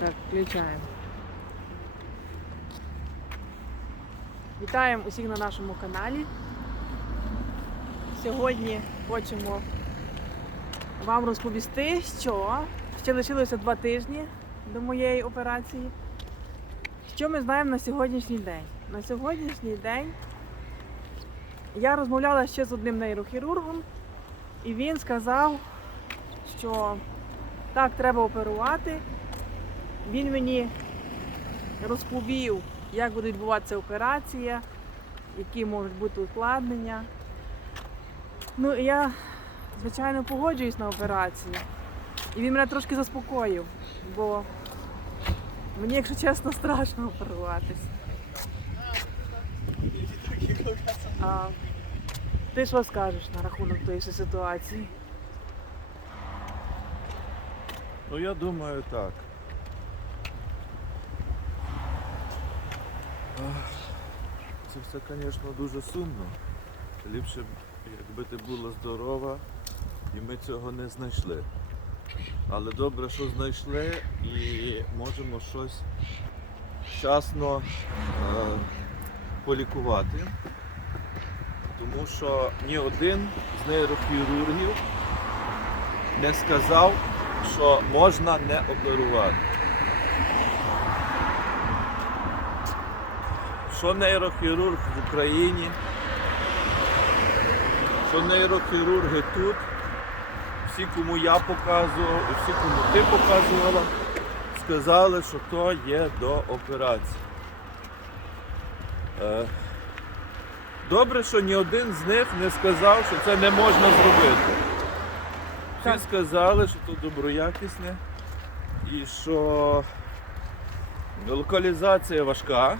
Так, включаємо. Вітаємо усіх на нашому каналі. Сьогодні хочемо вам розповісти, що ще лишилося два тижні до моєї операції. Що ми знаємо на сьогоднішній день? На сьогоднішній день я розмовляла ще з одним нейрохірургом, і він сказав, що так, треба оперувати. Він мені розповів, як буде відбуватися операція, які можуть бути ускладнення. Ну я, звичайно, погоджуюсь на операцію. І він мене трошки заспокоїв, бо мені, якщо чесно, страшно оперуватись. Ти що скажеш на рахунок тієї ситуації? Ну я думаю так. Це все, звісно, дуже сумно. Ліпше, б, якби ти була здорова і ми цього не знайшли. Але добре, що знайшли і можемо щось вчасно е, полікувати. Тому що ні один з нейрохірургів не сказав, що можна не оперувати. Що нейрохірург в Україні, що нейрохірурги тут, всі, кому я показував, і всі, кому ти показувала, сказали, що то є до операції. Е, Добре, що ні один з них не сказав, що це не можна зробити. Всі Так. сказали, що то доброякісне і що локалізація важка,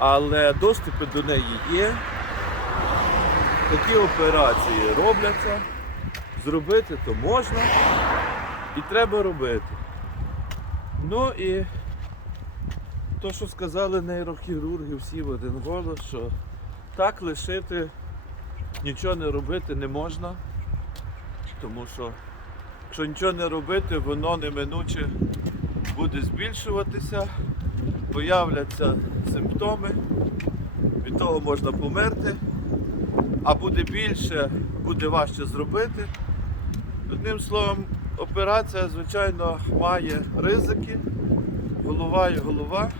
але доступи до неї є. Такі операції робляться, зробити то можна і треба робити. Ну і то, що сказали нейрохірурги всі в один голос, що так лишити, нічого не робити не можна. Тому що якщо нічого не робити, воно неминуче буде збільшуватися, появляться симптоми, від того можна померти, а буде більше, буде важче зробити. Одним словом, операція, звичайно, має ризики, голова і голова,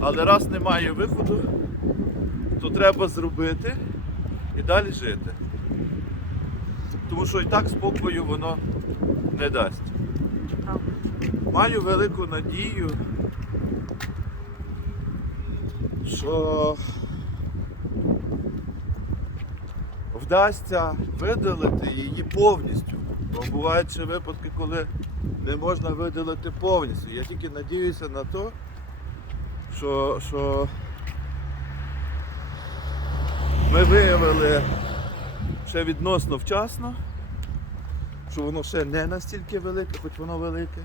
але раз немає виходу, то треба зробити і далі жити тому що і так спокою воно не дасть. Маю велику надію, що вдасться видалити її повністю. Бо бувають ще випадки, коли не можна видалити повністю. Я тільки надіюся на те, що, що ми виявили ще відносно вчасно, що воно ще не настільки велике, хоч воно велике.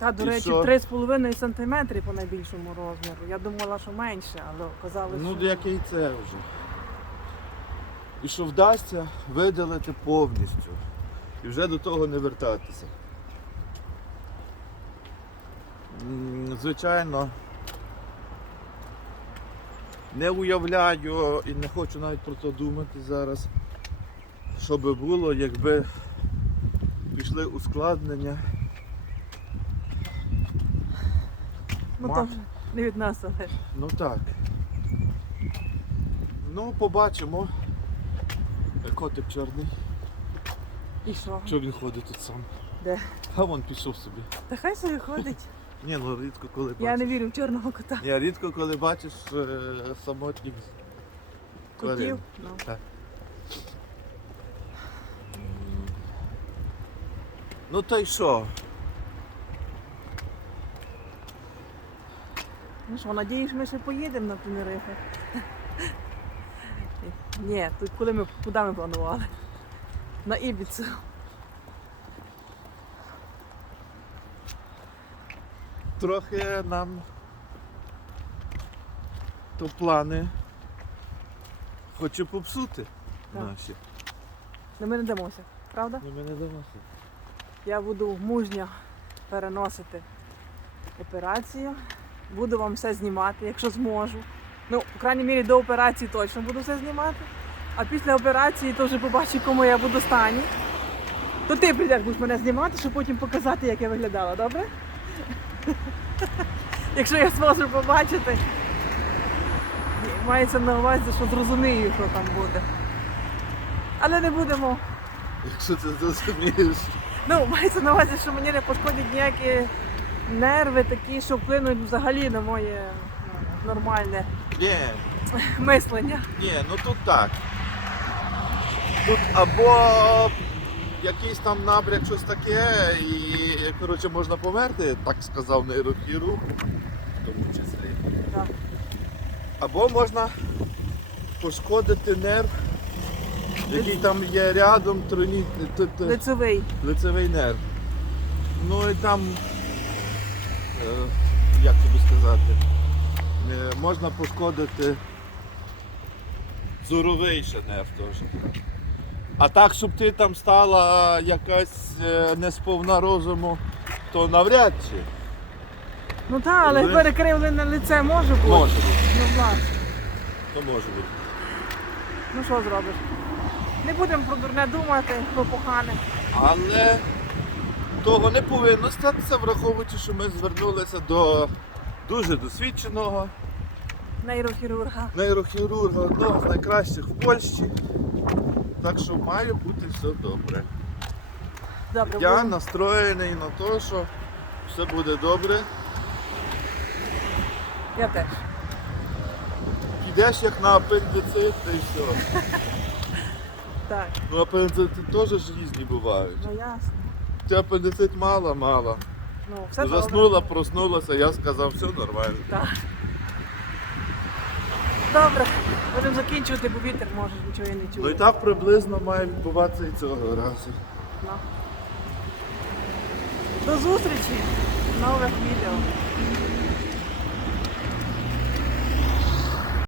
Та, до І речі, що? 3,5 см по найбільшому розміру. Я думала, що менше, але оказалось, Ну, що... яке і це вже. І що вдасться видалити повністю. І вже до того не вертатися. М, Звичайно, не уявляю і не хочу навіть про це думати зараз, що би було, якби пішли ускладнення. Ну, Ма- то не від нас, але. Ну так. Ну, побачимо. Котик чорний. І що? Чого він ходить тут сам? Де? А вон пішов собі. Та хай собі ходить. Ні, ну рідко коли бачиш. Я не вірю в чорного кота. Я рідко коли бачиш е, самотніх тварин. Котів. Ну. Так. Ну та й що? Ну що, надіюсь, ми ще поїдемо на Тенерифе. Ні, тут коли ми куди ми планували? На Ібіцу. Трохи нам то плани хочу попсути Так. наші. Ну ми не дамося, правда? Ну ми не дамося. Я буду мужня переносити операцію. Буду вам все знімати, якщо зможу. Ну, по крайній мірі, до операції точно буду все знімати. А після операції то вже побачу, кому я буду стані. То ти прийдеш будеш мене знімати, щоб потім показати, як я виглядала, добре? Якщо я зможу побачити, мається на увазі, що зрозумію, що там буде. Але не будемо. Якщо ти зрозумієш. Ну, мається на увазі, що мені не пошкодять ніякі нерви такі, що вплинуть взагалі на моє нормальне Ні, мислення. ні, ну тут так. Тут або якийсь там набряк, щось таке, і коротше можна померти, так сказав нейрохірург, в тому числі. Так. Або можна пошкодити нерв, який там є рядом, троні, т- т- Лицевий. лицевий нерв. Ну і там, як тобі сказати, е, можна пошкодити зоровий ще теж. А так, щоб ти там стала якась е, несповна розуму, то навряд чи Ну так, але Ви- перекривлене лице може бути. може бути. Ну, власне. То може бути. Ну що зробиш? Не будемо про дурне думати, про погане. Але того не повинно статися, враховуючи, що ми звернулися до дуже досвідченого Нейрохірурга. нейрохірурга, одного з найкращих в Польщі. Так що має бути все добре. Добре, Я будемо- настроєний на те, що все буде добре. я теж. Підеш як на апендицит та й все. Так, Ну апендицити теж ж різні бувають. ну ясно. Ти апендицит мала, мала. Ну, все добре. Заснула, проснулася, я сказав, все нормально. Так. Добре, будемо закінчувати, бо вітер може нічого і не чую. Ну і так приблизно має відбуватися і цього разу. Ну. До зустрічі в нових відео.